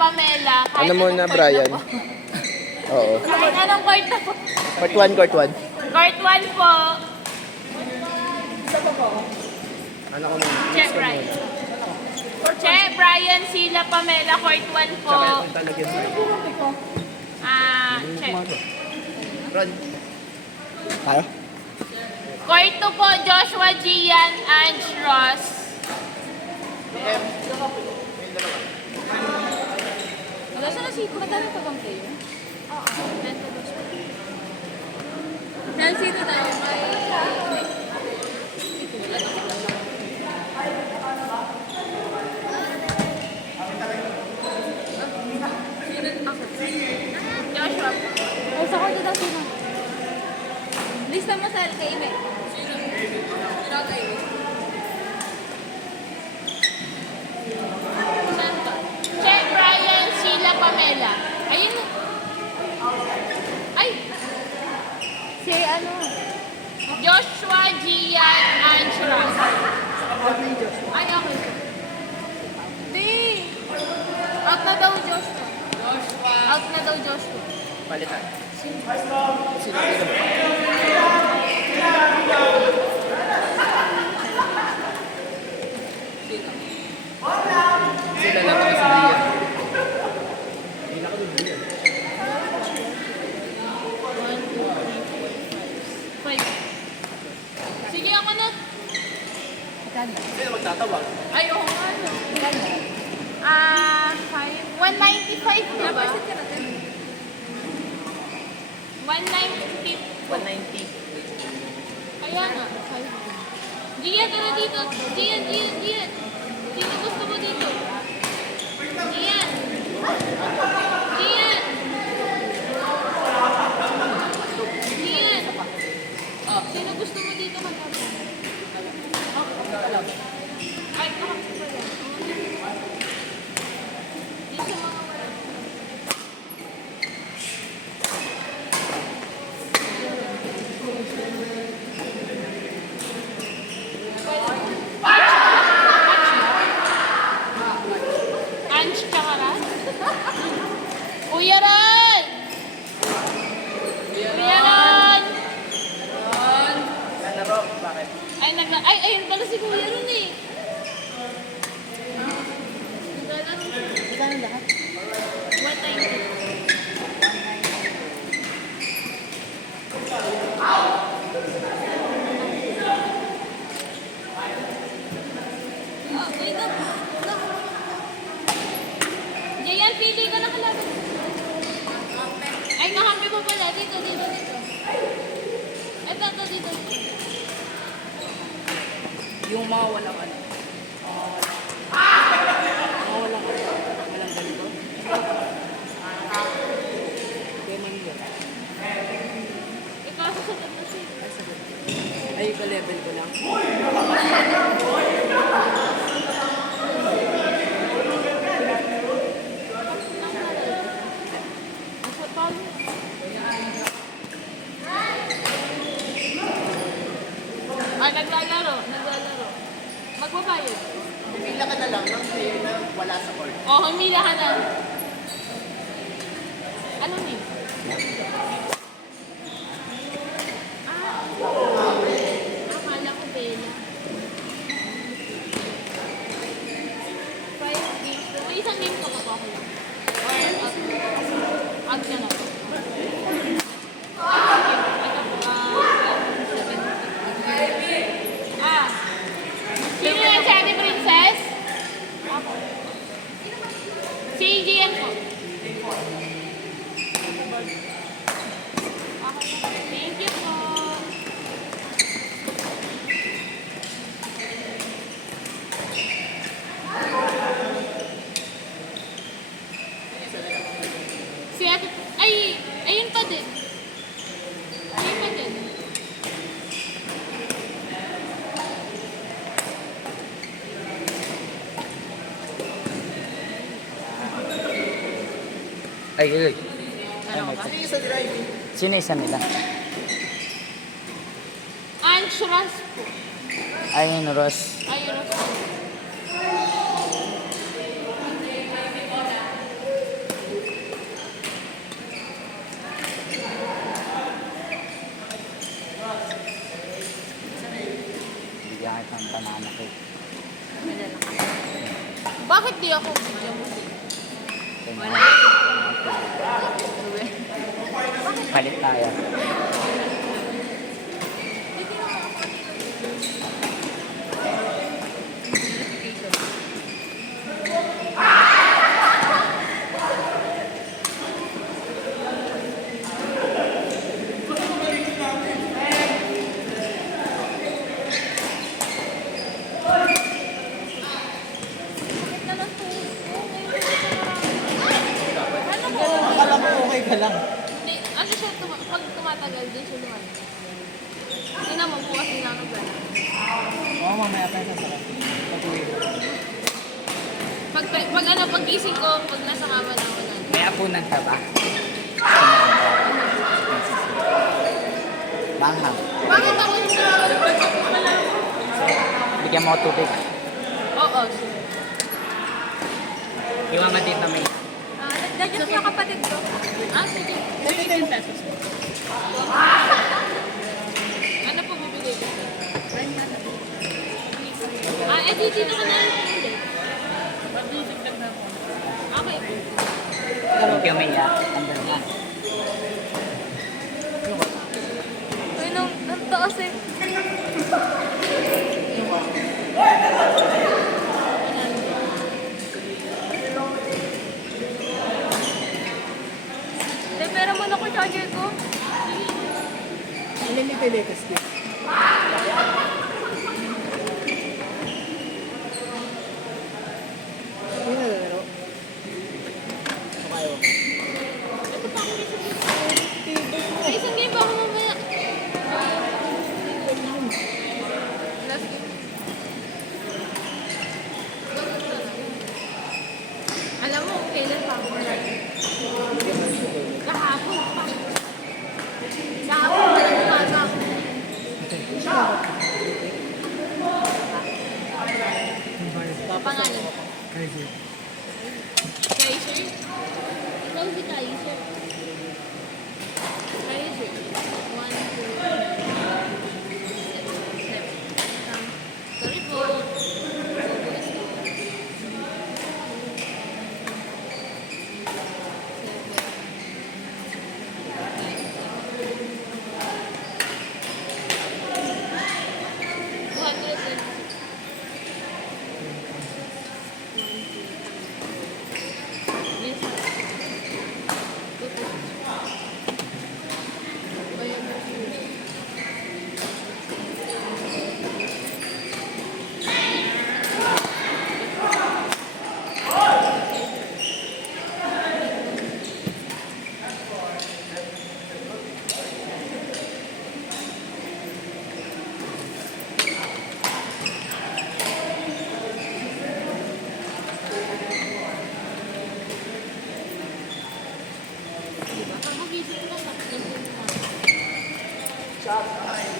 Pamela. Kahit Ano muna, anong court Brian? na po. Oo. Kahit anong court na po. Court 1, court 1. Court 1 po. Ano ko muna? Che Brian. Che Brian Sila Pamela. Court 1 po. Che. Ron. Tayo? Court 2 po. Joshua Gian Ange Ross. Wala siya na sito. Madami pa bang player? Oo. Saan sito tayo? Joshua po. O, sa kwarto daw sino? Lista mo sa kay Ime. Sino? Sino kay Ime? Saan to? Che Brian Sila Pamela. Ayun. Ay! Si ano? Joshua Gian Ange Ross. Ay, okay. Di! Out na daw Joshua. Out na daw Joshua. Palitan. Sino dito ba? Sila lang ako sa Ria. Hindi na ako doon Ria. 5. Sige, ako na. Sino magtatawag? Ay, oo nga. No. 195 na ba? 190. 190. Kaya nga. 5. Gian, tara dito. Gian. Sino gusto mo dito? Gian. Gian. Gian. Oh, sino gusto mo dito magkakaroon? Ay, kahapon pa lang. Di sa mga wala. Ange tsaka Ran? Kuya Ran! Kuya Ran! Nalaro, bakit? Ay, ayun pala si Kuya Ran eh. Naglalaro. Magkano lahat? 190. Wait up. Jayan, pili ka na kalaban. Ay, kahampi mo pala. Dito. Ito, dito. Yung mga walang ano. Mga walang ganito. Kaya Manila. Ikaw, sasagot mo siya. Ay, ka-level ko lang. Ay, naglalaro. Magbabayad. Pumila ka na lang ng player na wala sa court. Oh, humila ka na. Ano ni? Akala ko Bella. 5 games. May isang game ko pa ako lang. Or out ka na po. Sino yan si Ate Princess? Si Gian po. Thank you po. Si Ate... Ay! Ayun pa din. Ay, ay. Ano ba? Sino isa nila? Ange Ross po. Ayun, Ross. Ay, Ross po. Bakit di ako bigyan mo? Wala. Palit tayo. Bakit naman po? Ano mo? Akala mo okay ka lang. Hindi, ano siya, pag tumatagal, dun siya lumalas. Tingnan mo, bukas din ako naglalak. Oo, mamaya tayo sa sarap. Pag-uwi. Pag ano, pag gising ko, pag nasa kama na ako na. May apunan ka ba? Manghang. Bakit ako siya? Bigyan mo ako tubig. Oo, sure. Iwan ka dito may... Dadyan niya kapatid ko. Ah, sige. 10 pesos. Ano po bibigay ko? Ah, eh, dito ka na. Hindi. Okay. Thank you, Maya. Andun na. Ay, nang taas eh. Hindi, pera mo na ko charger ko. Ilan ni Pelekas ko? Hindi na laro. Tumayo. Ay, isang game pa ako mamaya. Last game. Alam mo, kailan pa ako lagi? Kahapon pa. Kahapon pa lang umaga ako. Pangalan. Kaiser. Ikaw si Kaiser. Kaiser. 1, 2, 7. Sorry po.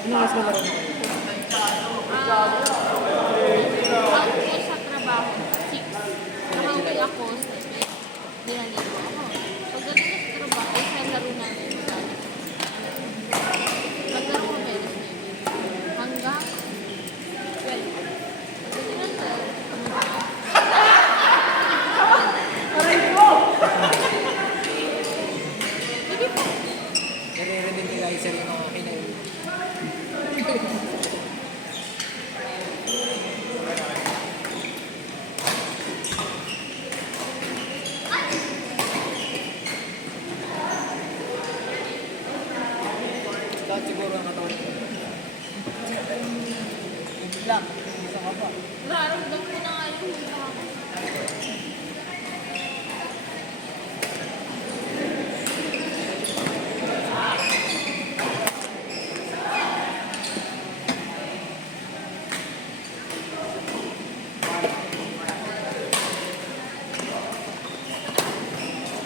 Ano mas malaro mo? Ako po sa trabaho, 6. Nakauwi ako, 7. Dinaligo ako. Pagdating ko sa trabaho, sa laro namin. Naglaro kami, alas 9. Hanggang 12. Pagdating ng 12, sige po. Nare-reveal ni Kaiser yung mga kinain. Lahat siguro ang katawan ko. Hindi lang. Isa ka pa. Nararamdam ko na nga yung hula ako.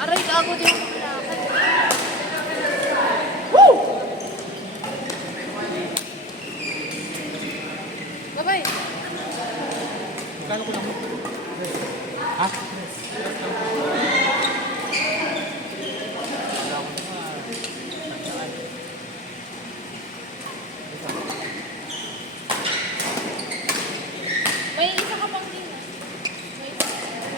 Aray, gago din ako pinakal. Bye-bye. Magkano ko lang? Ha? May isa ka pang din. May isa.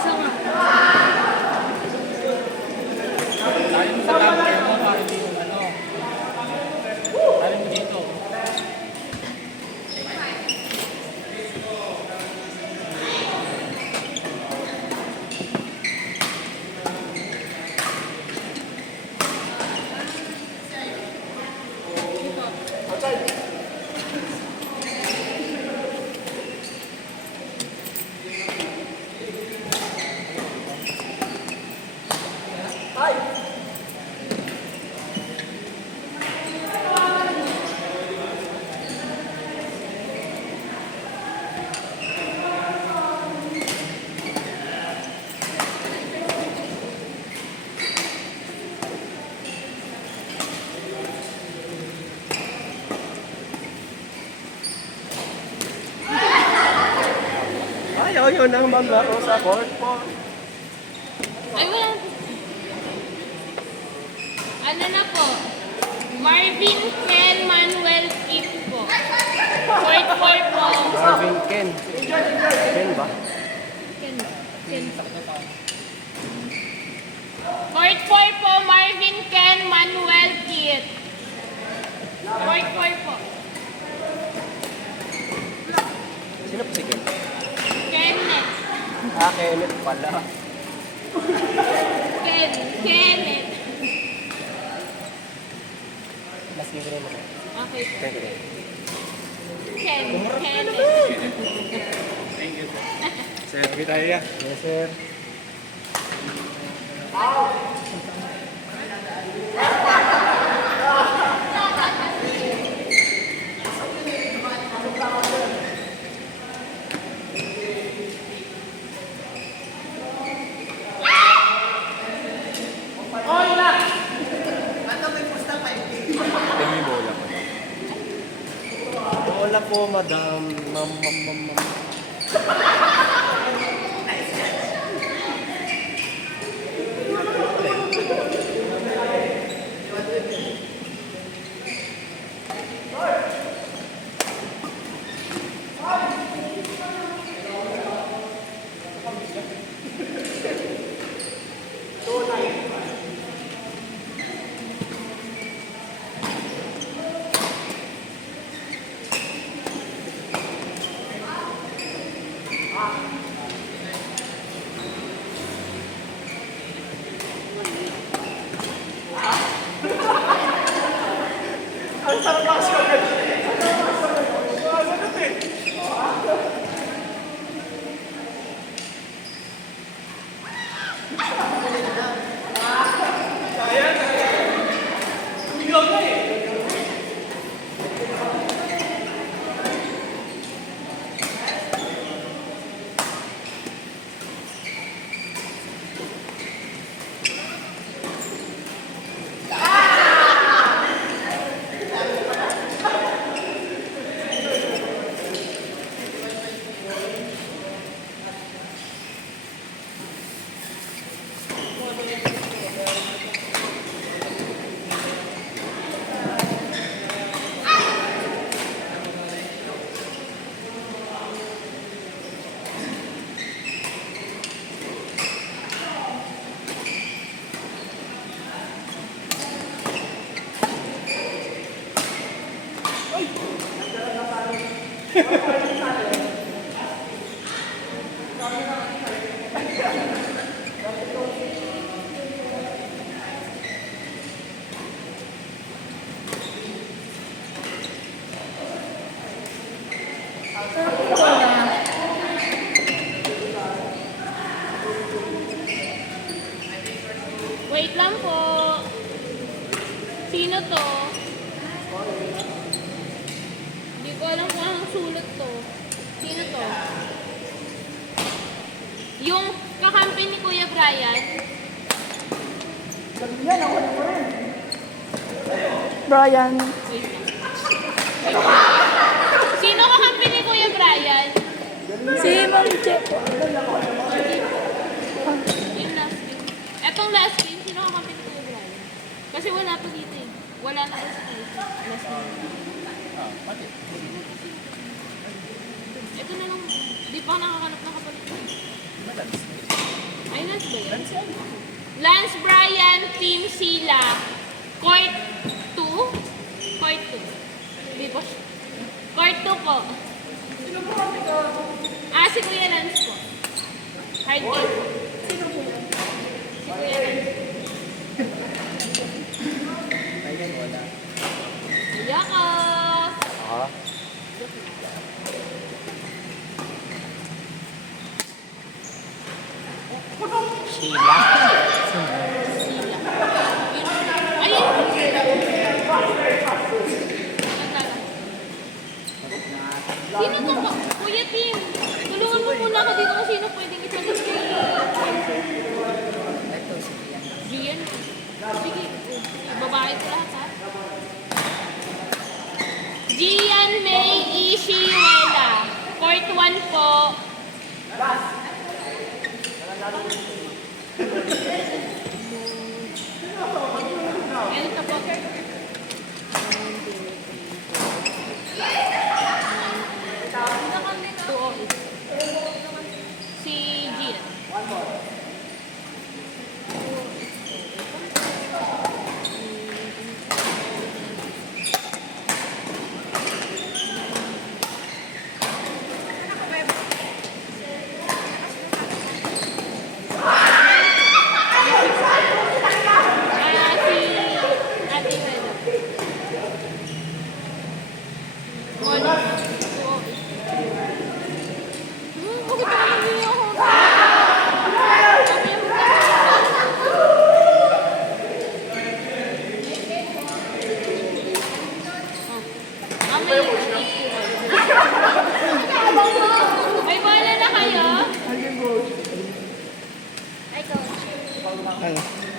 Isa nga. Tayo mo sa camera mo para hindi mo ano. Tayo mo dito. Ayaw yun ang maglaro sa court po. Ay, wala. Ano na po? Marvin Ken Manuel Kip po. Court 4 po. Marvin Ken. Ken ba? Ken. Ken. Court 4 po, Marvin Ken Manuel Kip. Court 4 po. Sino po si Ken? Kenneth. Kenneth pala. Kenneth. Mas libre mo ko. Okay po. Thank you. Kenneth. Thank you. Sir, okay tayo ya? Yes, sir. Demi bola po. Bola po, madam. Ma'am. Wait lang po. Sino to? Hindi ko alam kung anong sulat to. Sino to? Yung kakampi ni Kuya Brian. Brian. Wait lang. Sino kakampi ni Kuya Brian? Si Ma'am Che. Yung last game. Etong last game, sino kakampi ni Kuya Brian? Kasi wala pa dito eh. Wala na kasi sa last game. Ah, bakit? Ito na lang. Di pa ako nakakanap ng kapalit. Madalas. Ay, Lance ba yan? Lance Brian, Team Sila. Court 2? Court 2. Di ba? Court 2 po. Sino po kami ka? Si Kuya Lance po. Hard game po. Sino po yan? Si Kuya Lance. Ayun, wala. Iya ka! Ah. Sila. Ayun! Sino to ba? Kuya Tim, tulungan mo muna ako dito kung sino pwedeng isagot kay Gian. Sige, babae ko lahat ha. Gian May Ishiwela. Court 1 po. Ano to po? Si Gian. Si Ate Wela. Wala. Bakit pa naman hindi ako? May bola na kayo? Ay, coach. Ano?